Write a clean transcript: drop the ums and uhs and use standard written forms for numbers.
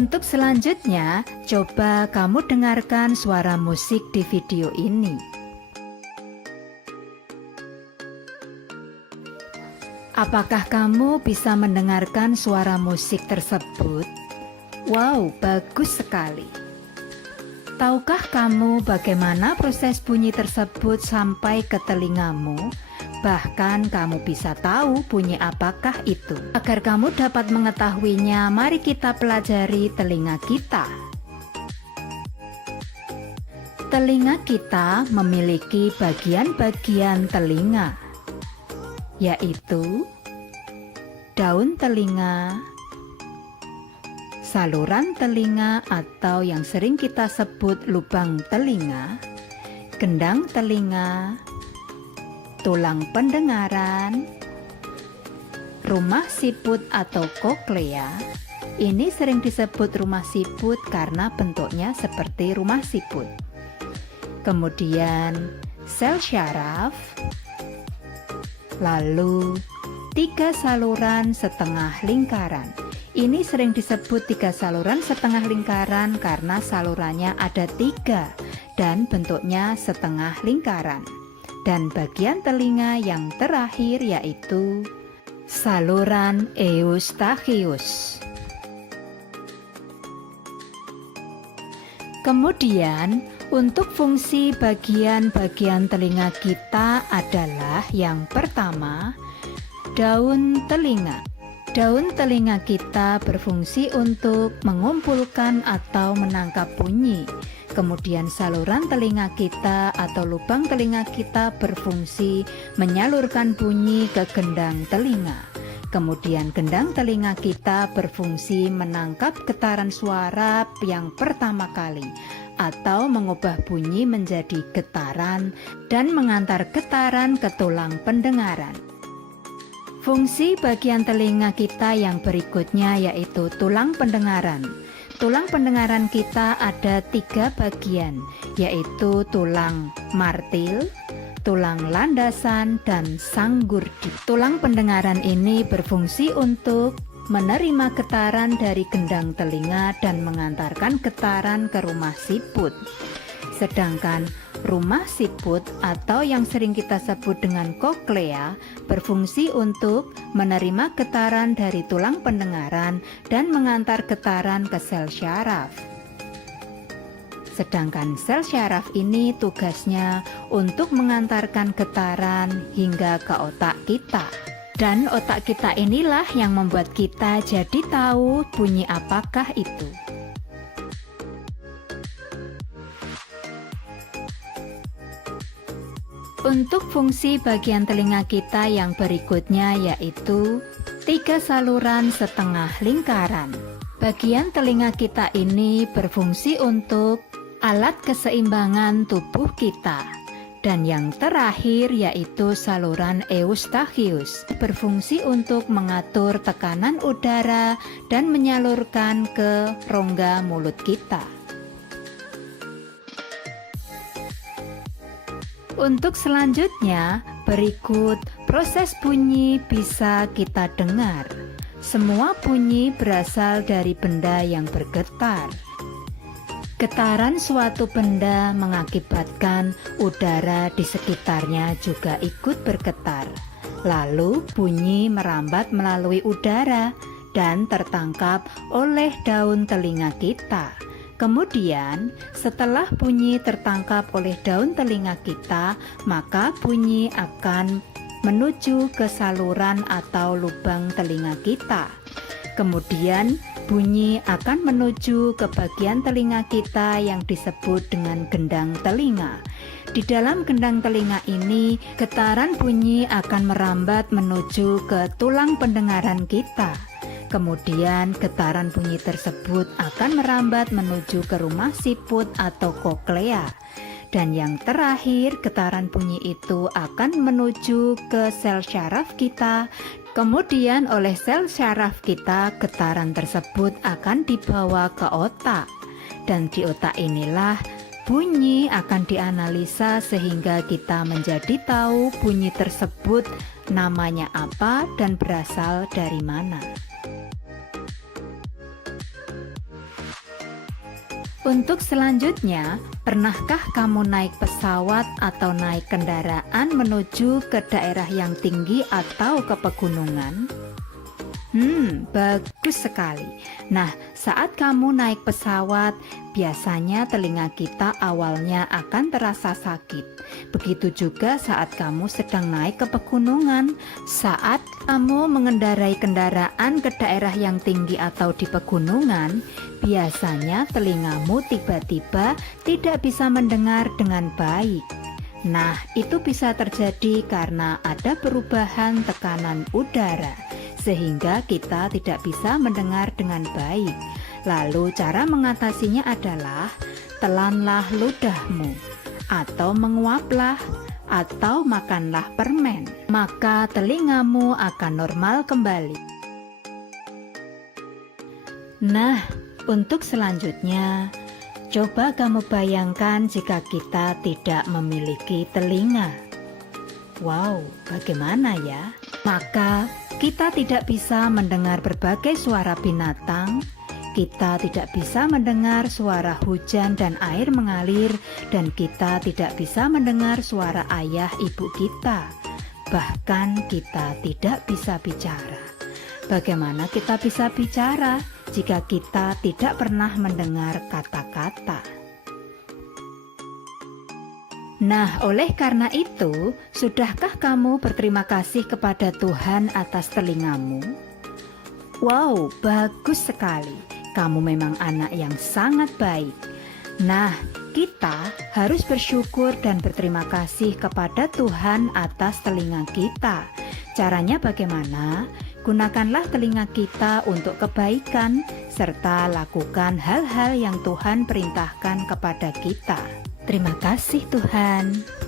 Untuk selanjutnya, coba kamu dengarkan suara musik di video ini. Apakah kamu bisa mendengarkan suara musik tersebut? Wow, bagus sekali. Tahukah kamu bagaimana proses bunyi tersebut sampai ke telingamu? Bahkan kamu bisa tahu bunyi apakah itu. Agar kamu dapat mengetahuinya, mari kita pelajari telinga kita. Telinga kita memiliki bagian-bagian telinga, yaitu daun telinga, saluran telinga atau yang sering kita sebut lubang telinga, gendang telinga, tulang pendengaran, rumah siput atau koklea. Ini sering disebut rumah siput karena bentuknya seperti rumah siput. Kemudian sel syaraf, lalu 3 saluran setengah lingkaran. Ini sering disebut 3 saluran setengah lingkaran karena salurannya ada 3 dan bentuknya setengah lingkaran. Dan bagian telinga yang terakhir yaitu saluran eustachius. Kemudian, untuk fungsi bagian-bagian telinga kita adalah yang pertama, daun telinga. Daun telinga kita berfungsi untuk mengumpulkan atau menangkap bunyi. Kemudian saluran telinga kita atau lubang telinga kita berfungsi menyalurkan bunyi ke gendang telinga. Kemudian gendang telinga kita berfungsi menangkap getaran suara yang pertama kali atau mengubah bunyi menjadi getaran dan mengantar getaran ke tulang pendengaran. Fungsi bagian telinga kita yang berikutnya yaitu tulang pendengaran. Tulang pendengaran kita ada 3 bagian, yaitu tulang martil, tulang landasan, dan sanggurdi. Tulang pendengaran ini berfungsi untuk menerima getaran dari gendang telinga dan mengantarkan getaran ke rumah siput. Sedangkan rumah siput atau yang sering kita sebut dengan koklea berfungsi untuk menerima getaran dari tulang pendengaran dan mengantar getaran ke sel syaraf. Sedangkan sel syaraf ini tugasnya untuk mengantarkan getaran hingga ke otak kita. Dan otak kita inilah yang membuat kita jadi tahu bunyi apakah itu. Untuk fungsi bagian telinga kita yang berikutnya yaitu 3 saluran setengah lingkaran. Bagian telinga kita ini berfungsi untuk alat keseimbangan tubuh kita. Dan yang terakhir yaitu saluran eustachius, berfungsi untuk mengatur tekanan udara dan menyalurkan ke rongga mulut kita. Untuk selanjutnya, berikut proses bunyi bisa kita dengar. Semua bunyi berasal dari benda yang bergetar. Getaran suatu benda mengakibatkan udara di sekitarnya juga ikut bergetar. Lalu bunyi merambat melalui udara dan tertangkap oleh daun telinga kita. Kemudian, setelah bunyi tertangkap oleh daun telinga kita, maka bunyi akan menuju ke saluran atau lubang telinga kita. Kemudian, bunyi akan menuju ke bagian telinga kita yang disebut dengan gendang telinga. Di dalam gendang telinga ini, getaran bunyi akan merambat menuju ke tulang pendengaran kita. Kemudian getaran bunyi tersebut akan merambat menuju ke rumah siput atau koklea. Dan yang terakhir, getaran bunyi itu akan menuju ke sel syaraf kita. Kemudian oleh sel syaraf kita, getaran tersebut akan dibawa ke otak. Dan di otak inilah bunyi akan dianalisa sehingga kita menjadi tahu bunyi tersebut namanya apa dan berasal dari mana. Untuk selanjutnya, pernahkah kamu naik pesawat atau naik kendaraan menuju ke daerah yang tinggi atau ke pegunungan? Bagus sekali. Nah, saat kamu naik pesawat, biasanya telinga kita awalnya akan terasa sakit. Begitu juga saat kamu sedang naik ke pegunungan. Saat kamu mengendarai kendaraan ke daerah yang tinggi atau di pegunungan, biasanya telingamu tiba-tiba tidak bisa mendengar dengan baik. Nah, itu bisa terjadi karena ada perubahan tekanan udara, sehingga kita tidak bisa mendengar dengan baik. Lalu cara mengatasinya adalah telanlah ludahmu, atau menguaplah, atau makanlah permen. Maka telingamu akan normal kembali. Nah, untuk selanjutnya, coba kamu bayangkan jika kita tidak memiliki telinga. Wow, bagaimana ya? Maka kita tidak bisa mendengar berbagai suara binatang, kita tidak bisa mendengar suara hujan dan air mengalir, dan kita tidak bisa mendengar suara ayah ibu kita. Bahkan kita tidak bisa bicara. Bagaimana kita bisa bicara jika kita tidak pernah mendengar kata-kata? Nah, oleh karena itu, sudahkah kamu berterima kasih kepada Tuhan atas telingamu? Wow, bagus sekali. Kamu memang anak yang sangat baik. Nah, kita harus bersyukur dan berterima kasih kepada Tuhan atas telinga kita. Caranya bagaimana? Gunakanlah telinga kita untuk kebaikan, serta lakukan hal-hal yang Tuhan perintahkan kepada kita. Terima kasih Tuhan.